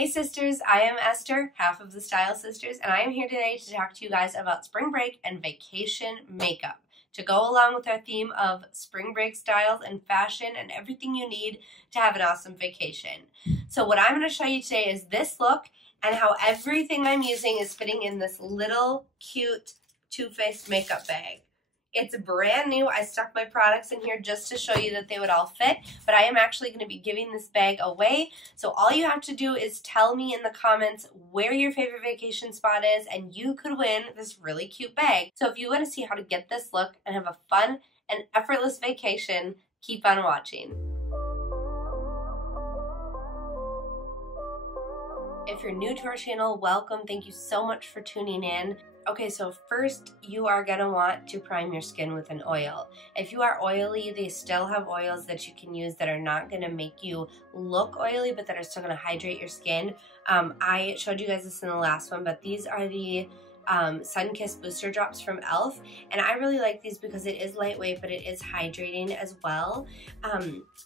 Hey sisters, I am Esther, half of the Style Sisters, and I am here today to talk to you guys about spring break and vacation makeup to go along with our theme of spring break styles and fashion and everything you need to have an awesome vacation. So what I'm going to show you today is this look and how everything I'm using is fitting in this little cute Too Faced makeup bag. It's brand new. I stuck my products in here just to show you that they would all fit, but I am actually going to be giving this bag away. So all you have to do is tell me in the comments where your favorite vacation spot is, and you could win this really cute bag. So if you want to see how to get this look and have a fun and effortless vacation, keep on watching. If you're new to our channel, welcome. Thank you so much for tuning in. Okay, so first you are going to want to prime your skin with an oil. If you are oily, they still have oils that you can use that are not going to make you look oily, but that are still going to hydrate your skin. I showed you guys this in the last one, but these are the Sun Kiss Booster Drops from e.l.f. And I really like these because it is lightweight, but it is hydrating as well.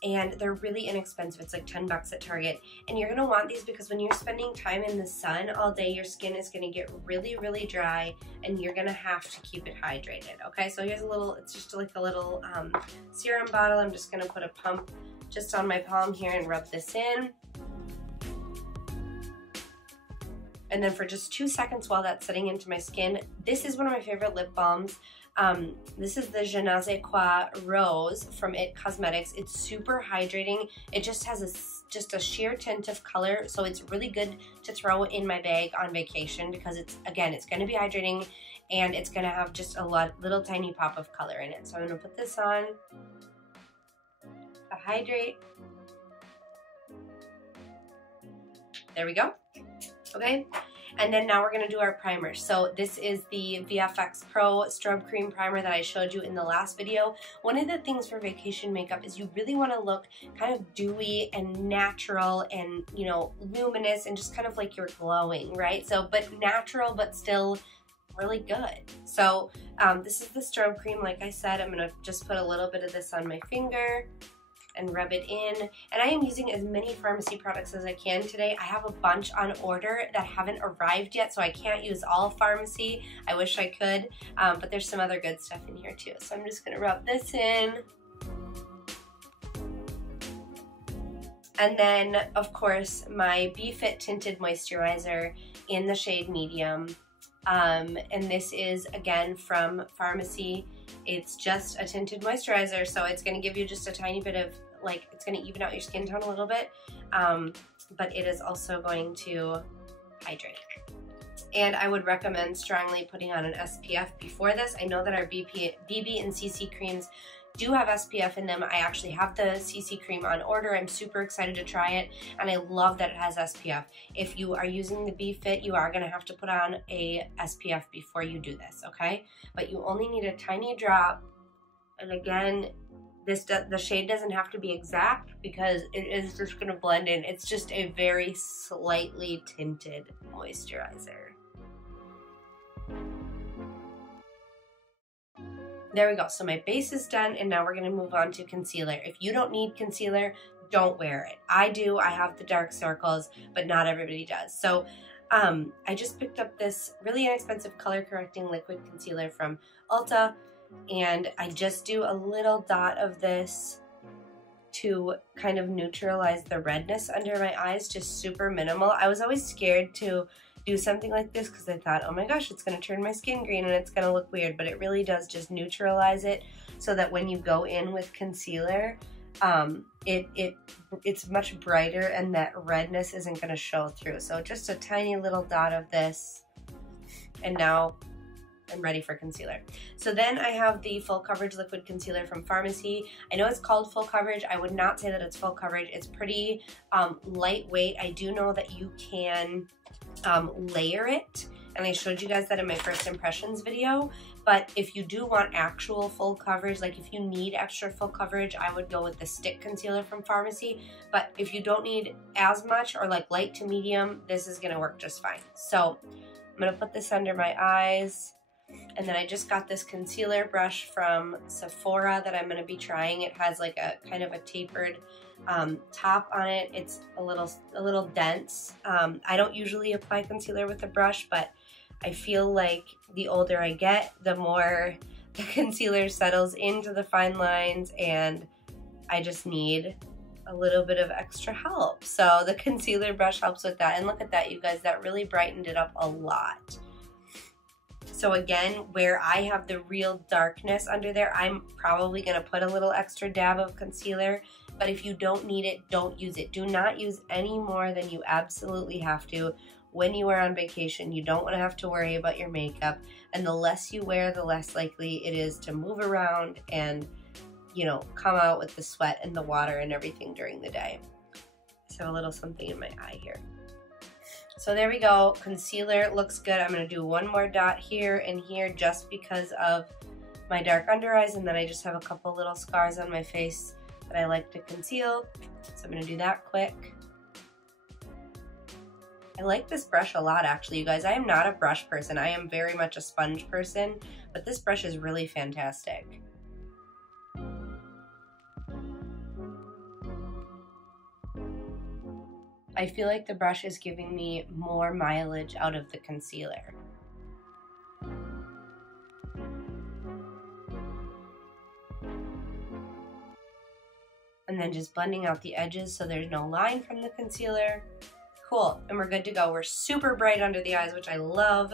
And they're really inexpensive. It's like 10 bucks at Target. And you're gonna want these because when you're spending time in the sun all day, your skin is gonna get really, really dry and you're gonna have to keep it hydrated, okay? So here's a little, it's just like a little serum bottle. I'm just gonna put a pump just on my palm here and rub this in. And then for just 2 seconds while that's setting into my skin, this is one of my favorite lip balms. This is the Je ne sais quoi Rose from IT Cosmetics. It's super hydrating. It just has just a sheer tint of color, so it's really good to throw in my bag on vacation because it's going to be hydrating and it's going to have just a little tiny pop of color in it. So I'm going to put this on to hydrate. There we go. Okay, and then now we're going to do our primer. So this is the VFX Pro Strobe Cream Primer that I showed you in the last video. One of the things for vacation makeup is you really want to look kind of dewy and natural and, you know, luminous and just kind of like you're glowing, right? So, but natural, but still really good. So this is the strobe cream. Like I said, I'm going to just put a little bit of this on my finger and rub it in. And I am using as many pharmacy products as I can today. I have a bunch on order that haven't arrived yet, so I can't use all pharmacy. I wish I could, but there's some other good stuff in here too. So I'm just gonna rub this in. And then, of course, my BeFit Tinted Moisturizer in the shade Medium. And this is, again, from pharmacy. It's just a tinted moisturizer, so it's going to give you just a tiny bit of, like, it's going to even out your skin tone a little bit, but it is also going to hydrate. And I would recommend strongly putting on an SPF before this. I know that our BB and CC creams do have SPF in them. I actually have the CC cream on order. I'm super excited to try it, and I love that it has SPF. If you are using the BeFit, you are gonna have to put on a SPF before you do this, okay? But you only need a tiny drop, and again, the shade doesn't have to be exact because it is just gonna blend in. It's just a very slightly tinted moisturizer. There we go. So my base is done, and now we're going to move on to concealer. If you don't need concealer, don't wear it. I do. I have the dark circles, but not everybody does. So I just picked up this really inexpensive color correcting liquid concealer from Ulta, and I just do a little dot of this to kind of neutralize the redness under my eyes, just super minimal. I was always scared to do something like this because I thought, oh my gosh, it's going to turn my skin green and it's going to look weird, but it really does just neutralize it so that when you go in with concealer, it's much brighter and that redness isn't going to show through. So just a tiny little dot of this, and now I'm ready for concealer. So then I have the Full Coverage Liquid Concealer from Pharmacy. I know it's called full coverage. I would not say that it's full coverage. It's pretty lightweight. I do know that you can layer it, and I showed you guys that in my first impressions video. But if you do want actual full coverage, like if you need extra full coverage, I would go with the stick concealer from Pharmacy. But if you don't need as much, or like light to medium, this is gonna work just fine. So I'm gonna put this under my eyes. And then I just got this concealer brush from Sephora that I'm going to be trying. It has like a kind of a tapered top on it. It's a little dense. I don't usually apply concealer with a brush, but I feel like the older I get, the more the concealer settles into the fine lines, and I just need a little bit of extra help. So the concealer brush helps with that. And look at that, you guys, that really brightened it up a lot. So again, where I have the real darkness under there, I'm probably gonna put a little extra dab of concealer, but if you don't need it, don't use it. Do not use any more than you absolutely have to. When you are on vacation, you don't wanna have to worry about your makeup, and the less you wear, the less likely it is to move around and, you know, come out with the sweat and the water and everything during the day. So a little something in my eye here. So there we go, concealer looks good. I'm gonna do one more dot here and here just because of my dark under eyes, and then I just have a couple little scars on my face that I like to conceal. So I'm gonna do that quick. I like this brush a lot, actually, you guys. I am not a brush person. I am very much a sponge person, but this brush is really fantastic. I feel like the brush is giving me more mileage out of the concealer. And then just blending out the edges so there's no line from the concealer. Cool, and we're good to go. We're super bright under the eyes, which I love.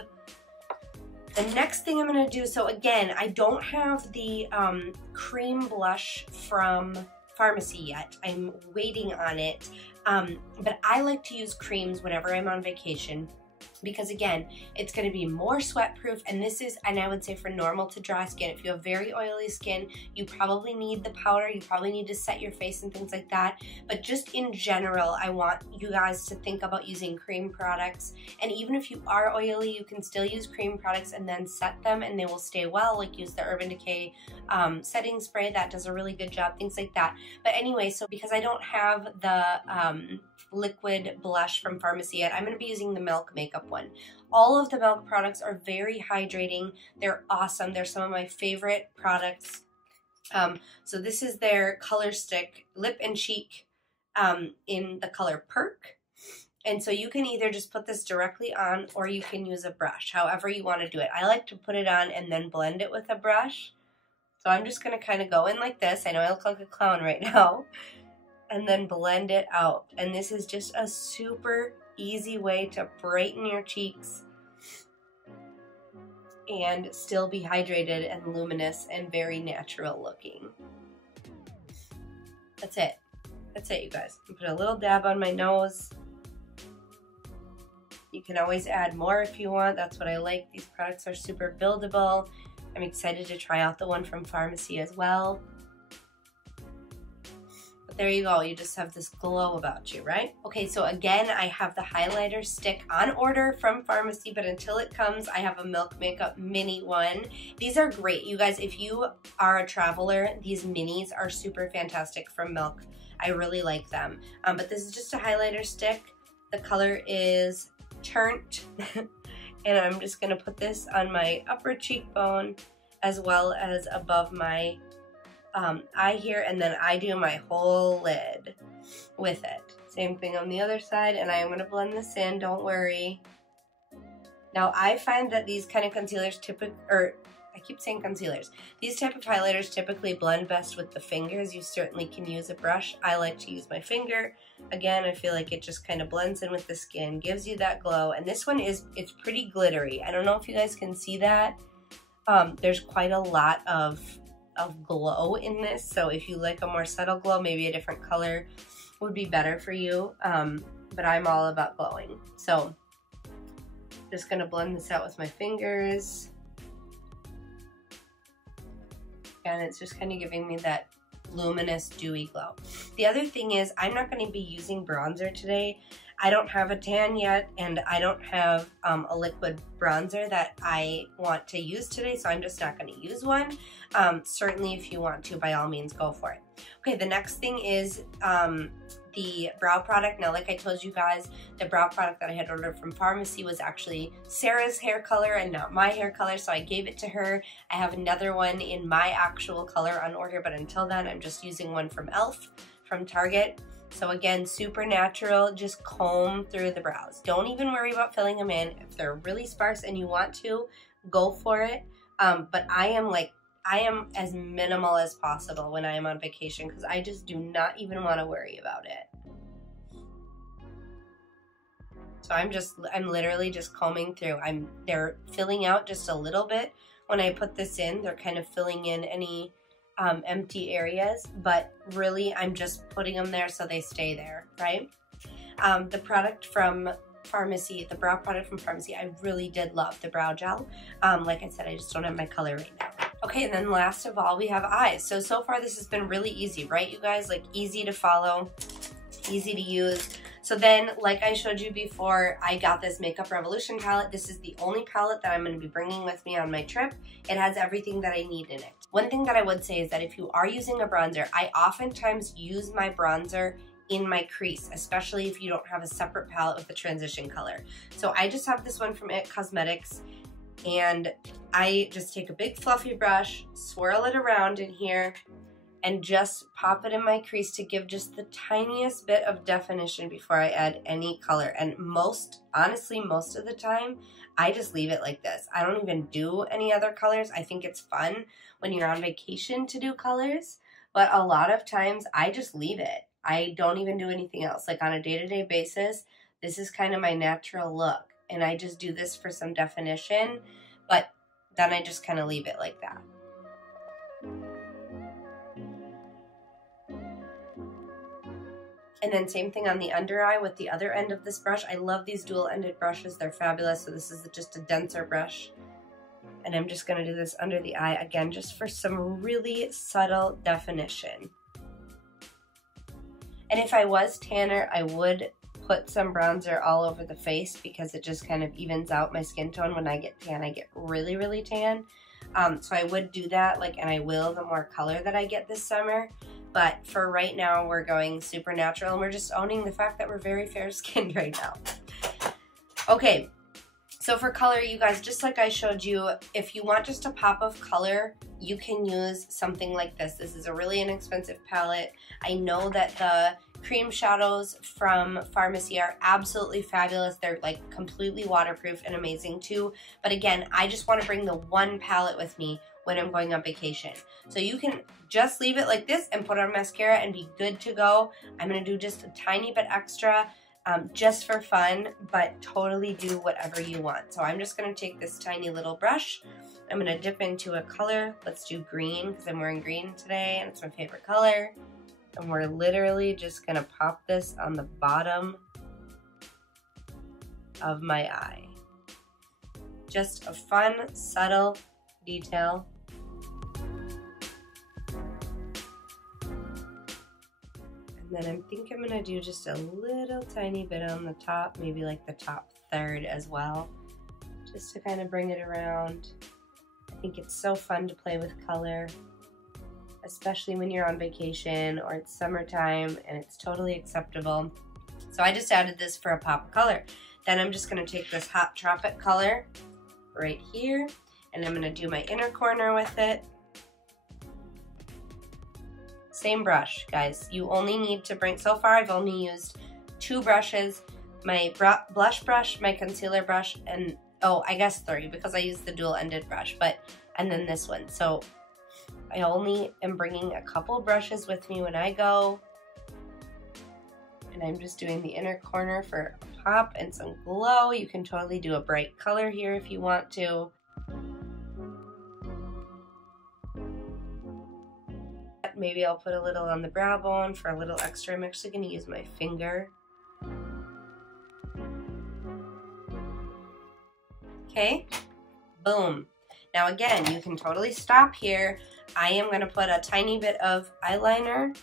The next thing I'm gonna do, so again, I don't have the cream blush from Pharmacy yet. I'm waiting on it, but I like to use creams whenever I'm on vacation, because again, it's going to be more sweat proof, and this is, and I would say for normal to dry skin, if you have very oily skin, you probably need the powder, you probably need to set your face and things like that, but just in general, I want you guys to think about using cream products, and even if you are oily, you can still use cream products and then set them and they will stay well, like use the Urban Decay setting spray, that does a really good job, things like that. But anyway, so because I don't have the liquid blush from Pharmacy yet, I'm going to be using the Milk makeup one. All of the Milk products are very hydrating. They're awesome. They're some of my favorite products. So this is their Color Stick Lip and Cheek in the color Perk. And so you can either just put this directly on, or you can use a brush, however you want to do it. I like to put it on and then blend it with a brush. So I'm just going to kind of go in like this. I know I look like a clown right now. And then blend it out. And this is just a super easy way to brighten your cheeks and still be hydrated and luminous and very natural looking. That's it. That's it, you guys. I put a little dab on my nose. You can always add more if you want. That's what I like. These products are super buildable. I'm excited to try out the one from Pharmacy as well. But there you go, you just have this glow about you, right? Okay, so again, I have the highlighter stick on order from Pharmacy, but until it comes, I have a Milk Makeup mini one. These are great, you guys. If you are a traveler, these minis are super fantastic from Milk. I really like them. But this is just a highlighter stick. The color is Turnt. And I'm just gonna put this on my upper cheekbone as well as above my eye here, and then I do my whole lid with it. Same thing on the other side, and I am gonna blend this in, don't worry. Now I find that these kind of concealers I keep saying concealers. These type of highlighters typically blend best with the fingers. You certainly can use a brush. I like to use my finger. Again, I feel like it just kind of blends in with the skin, gives you that glow. And this one it's pretty glittery. I don't know if you guys can see that. There's quite a lot of glow in this. So if you like a more subtle glow, maybe a different color would be better for you. But I'm all about glowing. So just gonna blend this out with my fingers. And it's just kind of giving me that luminous, dewy glow. The other thing is, I'm not going to be using bronzer today. I don't have a tan yet, and I don't have a liquid bronzer that I want to use today, so I'm just not going to use one. Certainly, if you want to, by all means, go for it. Okay, the next thing is the brow product. Now, like I told you guys, the brow product that I had ordered from Pharmacy was actually Sarah's hair color and not my hair color, so I gave it to her. I have another one in my actual color on order, but until then, I'm just using one from from Target. So again, super natural, just comb through the brows. Don't even worry about filling them in. If they're really sparse and you want to, go for it. But I am as minimal as possible when I am on vacation because I just do not even want to worry about it. So I'm literally just combing through. They're filling out just a little bit. When I put this in, they're kind of filling in any empty areas, but really I'm just putting them there so they stay there, right? The product from Pharmacy, the brow product from Pharmacy, I really did love the brow gel. Like I said, I just don't have my color right now. Okay, and then last of all, we have eyes. So far this has been really easy, right, you guys? Like easy to follow, easy to use. So then, like I showed you before, I got this Makeup Revolution palette. This is the only palette that I'm going to be bringing with me on my trip. It has everything that I need in it. One thing that I would say is that if you are using a bronzer, I oftentimes use my bronzer in my crease, especially if you don't have a separate palette with a transition color. So I just have this one from IT Cosmetics, and I just take a big fluffy brush, swirl it around in here, and just pop it in my crease to give just the tiniest bit of definition before I add any color. And honestly, most of the time, I just leave it like this. I don't even do any other colors. I think it's fun when you're on vacation to do colors, but a lot of times I just leave it. I don't even do anything else. Like on a day-to-day basis, this is kind of my natural look, and I just do this for some definition, but then I just kind of leave it like that. And then same thing on the under eye with the other end of this brush. I love these dual-ended brushes. They're fabulous. So this is just a denser brush. And I'm just going to do this under the eye again, just for some really subtle definition. And if I was tanner, I would put some bronzer all over the face because it just kind of evens out my skin tone. When I get tan, I get really, really tan. So I would do that, and I will the more color that I get this summer. But for right now, we're going super natural, and we're just owning the fact that we're very fair-skinned right now. Okay, so for color, you guys, just like I showed you, if you want just a pop of color, you can use something like this. This is a really inexpensive palette. I know that the cream shadows from Pharmacy are absolutely fabulous. They're like completely waterproof and amazing too. But again, I just want to bring the one palette with me when I'm going on vacation. So you can just leave it like this and put on mascara and be good to go. I'm going to do just a tiny bit extra just for fun, but totally do whatever you want. So I'm just going to take this tiny little brush. I'm going to dip into a color. Let's do green because I'm wearing green today and it's my favorite color. And we're literally just going to pop this on the bottom of my eye. Just a fun, subtle detail. And then I think I'm going to do just a little tiny bit on the top, maybe like the top third as well, just to kind of bring it around. I think it's so fun to play with color, especially when you're on vacation or it's summertime, and it's totally acceptable. So I just added this for a pop of color. Then I'm just going to take this Hot Tropic color right here, and I'm going to do my inner corner with it. Same brush, guys. You only need to bring, so far I've only used 2 brushes, my blush brush, my concealer brush, and oh, I guess 3 because I used the dual-ended brush, and then this one. So I only am bringing a couple brushes with me when I go, and I'm just doing the inner corner for a pop and some glow. You can totally do a bright color here if you want to. Maybe I'll put a little on the brow bone for a little extra. I'm actually going to use my finger. Okay, boom. Now again, you can totally stop here. I am going to put a tiny bit of eyeliner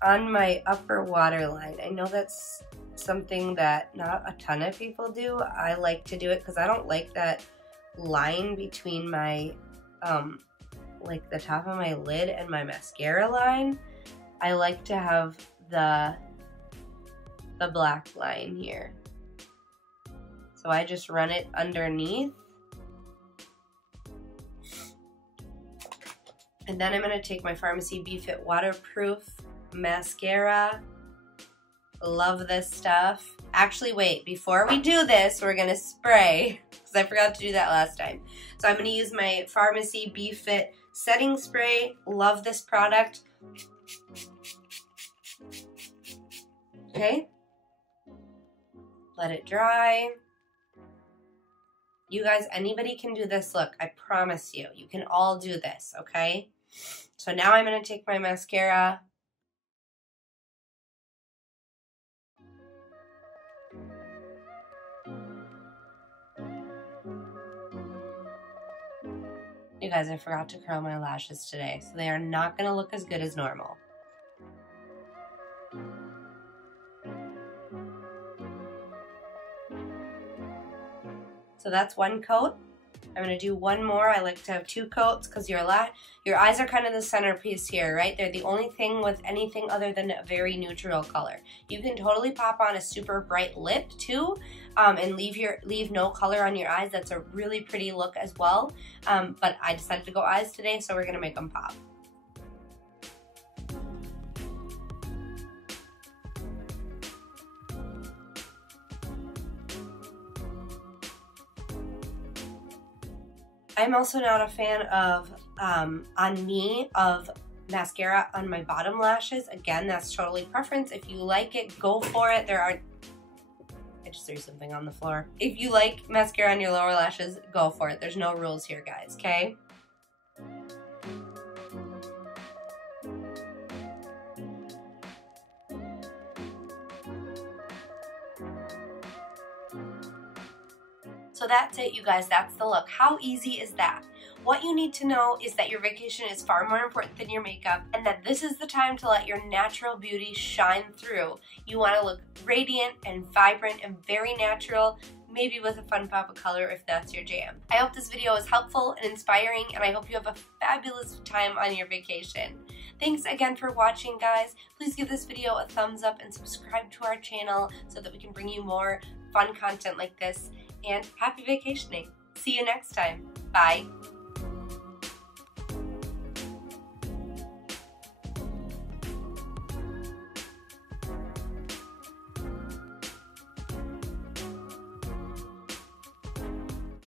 on my upper waterline. I know that's something that not a ton of people do. I like to do it because I don't like that line between my like the top of my lid and my mascara line. I like to have the black line here. So I just run it underneath. And then I'm going to take my Pharmacy BeFit Waterproof mascara. Love this stuff. Actually, wait, before we do this, we're gonna spray, because I forgot to do that last time. So I'm gonna use my Pharmacy BeFit setting spray. Love this product. Okay. Let it dry. You guys, anybody can do this look. I promise you. You can all do this, okay? So now I'm gonna take my mascara. You guys, I forgot to curl my lashes today, so they are not going to look as good as normal. So that's one coat. I'm going to do one more. I like to have 2 coats because your eyes are kind of the centerpiece here, right? They're the only thing with anything other than a very neutral color. You can totally pop on a super bright lip too, and leave no color on your eyes. That's a really pretty look as well. But I decided to go eyes today, so we're going to make them pop. I'm also not a fan of, of mascara on my bottom lashes. Again, that's totally preference. If you like it, go for it. I just threw something on the floor. If you like mascara on your lower lashes, go for it. There's no rules here, guys, okay? So that's it, you guys. That's the look. How easy is that? What you need to know is that your vacation is far more important than your makeup, and that this is the time to let your natural beauty shine through. You want to look radiant and vibrant and very natural, maybe with a fun pop of color if that's your jam. I hope this video was helpful and inspiring, and I hope you have a fabulous time on your vacation. Thanks again for watching, guys. Please give this video a thumbs up and subscribe to our channel so that we can bring you more fun content like this. And happy vacationing. See you next time. Bye.